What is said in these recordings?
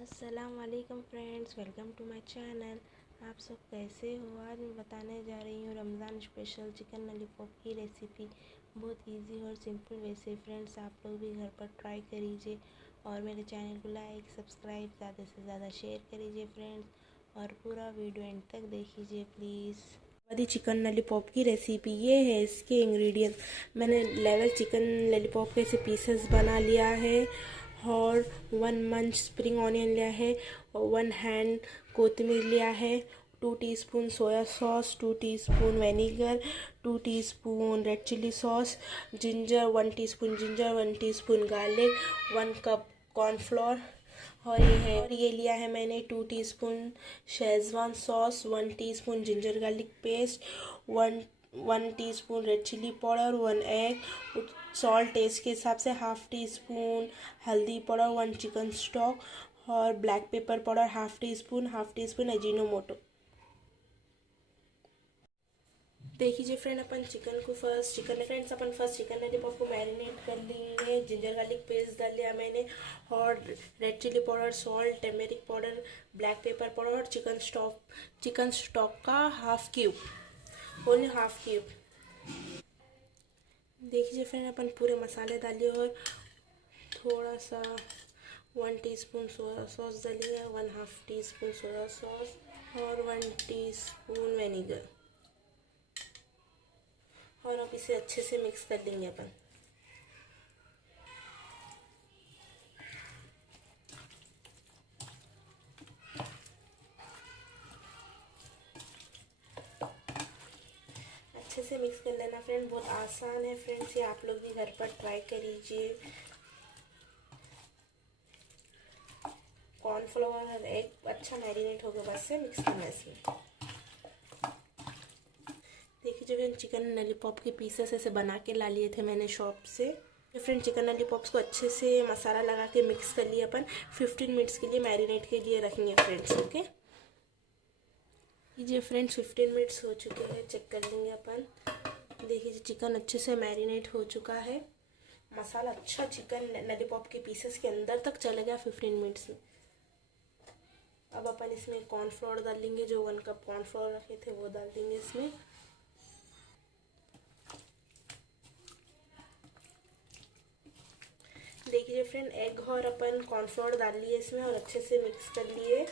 अस्सलाम वालेकुम friends, welcome to my channel. आप सब कैसे हो? आज मैं बताने जा रही हूँ रमज़ान स्पेशल चिकन लॉलीपॉप की रेसिपी। बहुत इजी और सिंपल वे से फ्रेंड्स आप लोग भी घर पर ट्राई करिए और मेरे चैनल को लाइक सब्सक्राइब ज़्यादा से ज़्यादा शेयर करिए फ्रेंड्स, और पूरा वीडियो एंड तक देखिए प्लीज़। हैदराबादी चिकन लॉलीपॉप की रेसिपी ये है। इसके इंग्रेडिएंट्स मैंने 11 चिकन लॉलीपॉप के ऐसे पीसेस बना लिया है, और 1 मंच स्प्रिंग ऑनियन लिया है, और 1 हैंड कोथिमीर लिया है, 2 teaspoon soya sauce, 2 teaspoon vinegar, 2 teaspoon red chilli sauce, ginger 1 teaspoon ginger, 1 teaspoon garlic, 1 cup cornflour. और ये लिया है मैंने 2 teaspoon Schezwan sauce, 1 teaspoon ginger garlic paste, 1 teaspoon red chilli powder, 1 egg, salt test के हिसाब से, 1/2 टीस्पून हल्दी powder, 1 chicken stock, और black pepper powder half tea spoon Ajinomoto. देखिए फ्रेंड, अपन अपन फर्स्ट चिकन लॉलीपॉप को मैरिनेट कर लिए। जिंजर गार्लिक पेस्ट डाल लिया मैंने, और red chilli powder, salt, turmeric powder, black pepper powder, और चिकन स्टॉक का ओनली हाफ क्यूब। देखिए फ्रेंड, अपन पूरे मसाले डालिए, और थोड़ा सा 1 टीस्पून सोया सॉस डालिए, 1/2 टीस्पून सोया सॉस, और 1 टीस्पून विनेगर, और अब इसे अच्छे से मिक्स कर लेंगे अपन। अच्छे से मिक्स कर लेना फ्रेंड, बहुत आसान है फ्रेंड्स, ये आप लोग भी घर पर ट्राई करिए। कॉर्नफ्लोर और एग अच्छा मैरिनेट होगा, बस से मिक्स करना है इसमें। देखिए जो चिकन लॉलीपॉप के पीसेस ऐसे बना के ला लिए थे मैंने शॉप से। फ्रेंड चिकन लॉलीपॉप्स को अच्छे से मसाला लगा के मिक्स कर लिया अपन। 15 मिनट्स के लिए मैरिनेट के लिए रखेंगे फ्रेंड्स। ओके, ये फ्रेंड्स 15 मिनट्स हो चुके हैं, चेक कर लेंगे अपन। देखिए चिकन अच्छे से मैरिनेट हो चुका है, मसाला अच्छा चिकन लॉलीपॉप के पीसेस के अंदर तक चले गया 15 मिनट्स में। अब अपन इसमें कॉर्नफ्लोर डाल लेंगे, जो 1 कप कॉर्नफ्लोर रखे थे वो डाल देंगे इसमें। देखिए फ्रेंड, एग और अपन कॉर्नफ्लोर डाल लिए इसमें, और अच्छे से मिक्स कर लिए।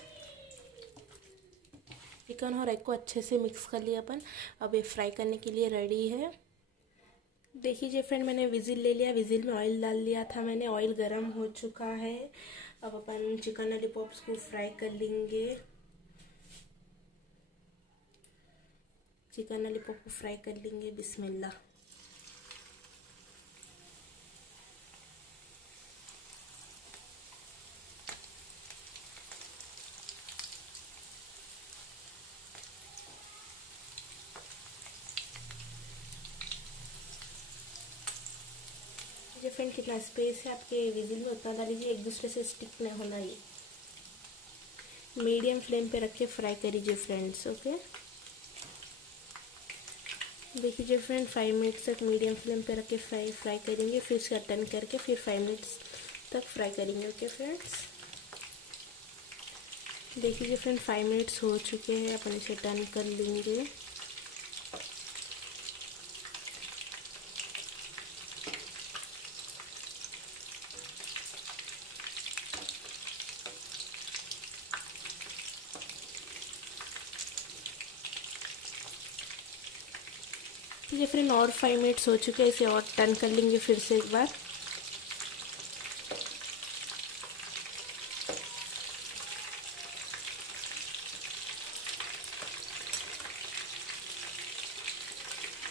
चिकन और एग को अच्छे से मिक्स कर लिया अपन। अब ये फ्राई करने के लिए रेडी है। देखिए फ्रेंड, मैंने विजिल ले लिया, विजिल में ऑयल डाल लिया था मैंने, ऑयल गरम हो चुका है। अब अपन चिकन लॉलीपॉप्स को फ्राई कर लेंगे। चिकन लॉलीपॉप को फ्राई कर लेंगे, बिस्मिल्लाह। फ्रेंड कितना स्पेस है आपके विजिल में उतना डाल लीजिए, एक दूसरे से स्टिक नहीं होना। ये मीडियम फ्लेम पे रख के फ्राई करिए फ्रेंड्स। ओके, देखिए फ्रेंड 5 मिनट्स तक मीडियम फ्लेम पे रख के फ्राई करेंगे, फिर इसका टर्न करके फिर 5 मिनट्स तक फ्राई करेंगे। ओके फ्रेंड्स, देखिए फ्रेंड 5 मिनट्स हो चुके हैं, अपन इसे टर्न कर लेंगे। ठीक है फ्रेंड, और 5 मिनट्स हो चुके हैं, इसे और टर्न कर लेंगे फिर से एक बार।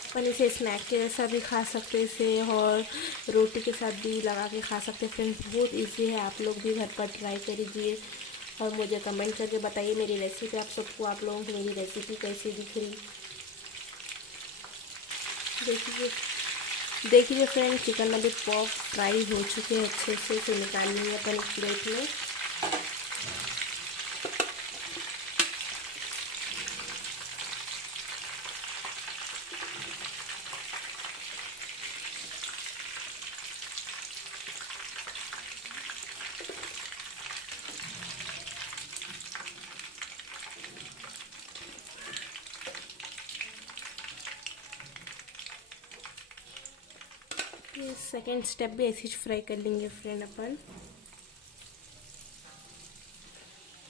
अपन इसे स्नैक के जैसा भी खा सकते हैं इसे, और रोटी के साथ भी लगा के खा सकते हैं फ्रेंड्स। बहुत इजी है, आप लोग भी घर पर ट्राई करिए, और मुझे कमेंट करके बताइए मेरी रेसिपी आप लोगों को मेरी रेसिपी कैसी दिख रही। देखिए फ्रेंड, चिकन लॉलीपॉप फ्राई हो चुके हैं अच्छे से, इसे निकाल लेंगे अपन एक प्लेट में। सेकंड स्टेप भी ऐसे ही फ्राई कर लेंगे फ्रेंड अपन।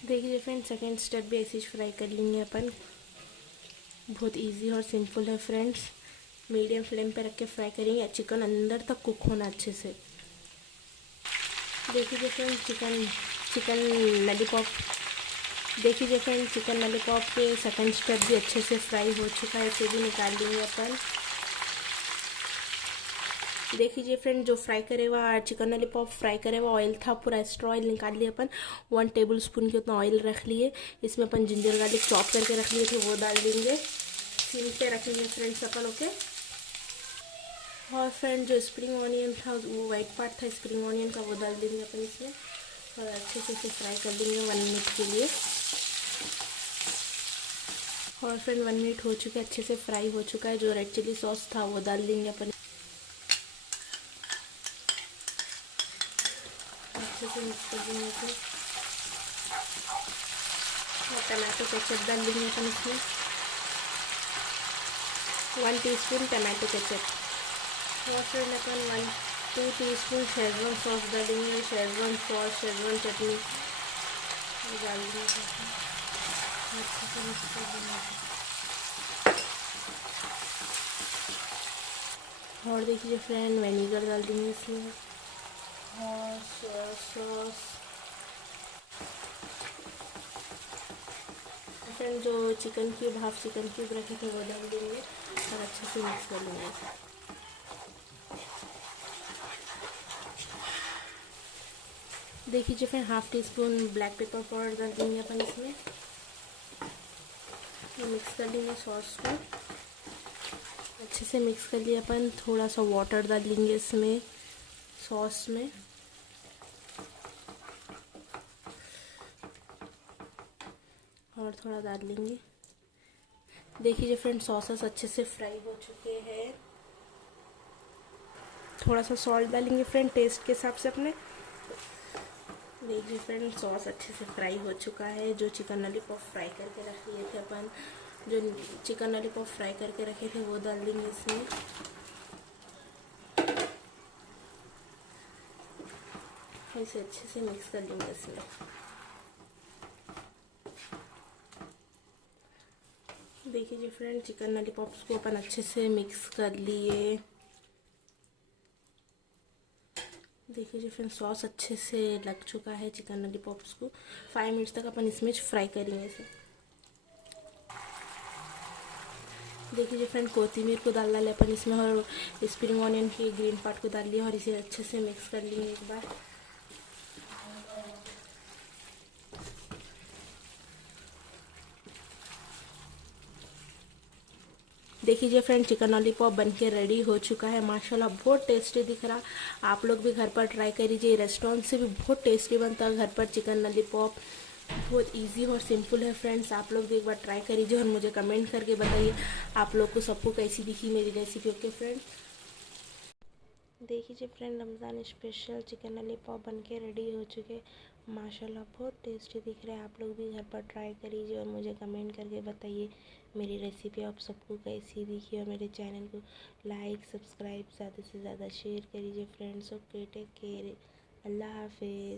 देखिए फ्रेंड, सेकंड स्टेप भी ऐसे ही फ्राई कर लेंगे अपन। बहुत इजी और सिंपल है फ्रेंड्स। मीडियम फ्लेम पे रख के फ्राई करेंगे, चिकन अंदर तक कुक होना अच्छे से। देखिए फ्रेंड, चिकन चिकन लॉलीपॉप देखिए फ्रेंड, चिकन लॉलीपॉप के सेकंड स्टेप भी अच्छे से फ्राई हो चुका है, इसे भी निकाल लेंगे अपन। देखिए फ्रेंड, जो फ्राई करे हुआ चिकन लॉलीपॉप फ्राई करे हुआ ऑयल था, पूरा एक्स्ट्रा ऑयल निकाल लिया अपन। 1 टेबल स्पून के उतना ऑयल रख लिए। इसमें अपन जिंजर गार्लिक चॉप करके रख लिए थे, वो डाल देंगे। सिम पे रखेंगे फ्रेंड्स अपन, ओके। और फ्रेंड, जो स्प्रिंग ऑनियन था, वो वाइट पार्ट था स्प्रिंग ऑनियन का, वो डाल देंगे अपन इसमें और अच्छे से इसे फ्राई कर देंगे 1 मिनट के लिए। और फ्रेंड 1 मिनट हो चुका है, अच्छे से फ्राई हो चुका है। जो रेड चिली सॉस था वो डाल देंगे अपन, अच्छे से मिक्स कर देंगे इसे। और टमाटो केचप डाल देंगे अपन इसमें, 1 टीस्पून टमाटो केचप। और फिर अपन 2 टीस्पून शेजवान सॉस डालेंगे। शेजवान सॉस, शेजवान चटनी डाल देंगे, अच्छे से मिक्स कर देंगे। और देखिए फ्रेंड, विनेगर डाल देंगे इसमें और सोया सॉस। फ्रेंड, जो chicken cube, half chicken cube रखे थे वो डाल देंगे और अच्छे से मिक्स कर लेंगे। देखिए friend, half tea spoon black pepper powder डाल देंगे अपन इसमें। मिक्स कर लेंगे सॉस को, अच्छे से मिक्स कर लिया अपन। थोड़ा सा वाटर डाल लेंगे इसमें सॉस में, और थोड़ा डाल लेंगे। देखिए फ्रेंड, सॉसेस अच्छे से फ्राई हो चुके हैं। थोड़ा सा सॉल्ट डालेंगे फ्रेंड टेस्ट के हिसाब से अपने। देखिए फ्रेंड, सॉस अच्छे से फ्राई हो चुका है। जो चिकन लॉलीपॉप फ्राई करके रख लिए थे अपन, जो चिकन लॉलीपॉप फ्राई करके रखे थे वो डाल देंगे इसमें। इसे अच्छे से मिक्स कर लेंगे इसमें। देखिए फ्रेंड, चिकन लॉलीपॉप्स को अपन अच्छे से मिक्स कर लिए। देखिए फ्रेंड, सॉस अच्छे से लग चुका है चिकन लॉलीपॉप्स को। 5 मिनट्स तक अपन इसमें फ्राई करेंगे इसे। देखिए फ्रेंड, कोथिमीर को डाल डाले अपन इसमें और स्प्रिंग ऑनियन के ग्रीन पार्ट को डाल लिया और इसे अच्छे से मिक्स कर लेंगे एक बार। देखिए फ्रेंड, चिकन लॉलीपॉप बनके रेडी हो चुका है। माशाल्लाह बहुत टेस्टी दिख रहा। आप लोग भी घर पर ट्राई करिए। रेस्टोरेंट से भी बहुत टेस्टी बनता है घर पर चिकन लॉलीपॉप। बहुत इजी और सिंपल है फ्रेंड्स। आप लोग भी एक बार ट्राई करिए और मुझे कमेंट करके बताइए आप लोग को सबको कैसी दिखी मेरी रेसिपी, ओके फ्रेंड। देखिए friend, Ramzan special chicken lollipop बनके रेडी हो चुके। माशाल्लाह बहुत टेस्टी दिख रहे हैं। आप लोग भी घर पर ट्राई करिए और मुझे कमेंट करके बताइए मेरी रेसिपी आप सबको कैसी दिखी। और मेरे चैनल को लाइक सब्सक्राइब ज़्यादा से ज़्यादा शेयर करिए फ्रेंड्स। ओके, टेक केयर, अल्लाह हाफिज़।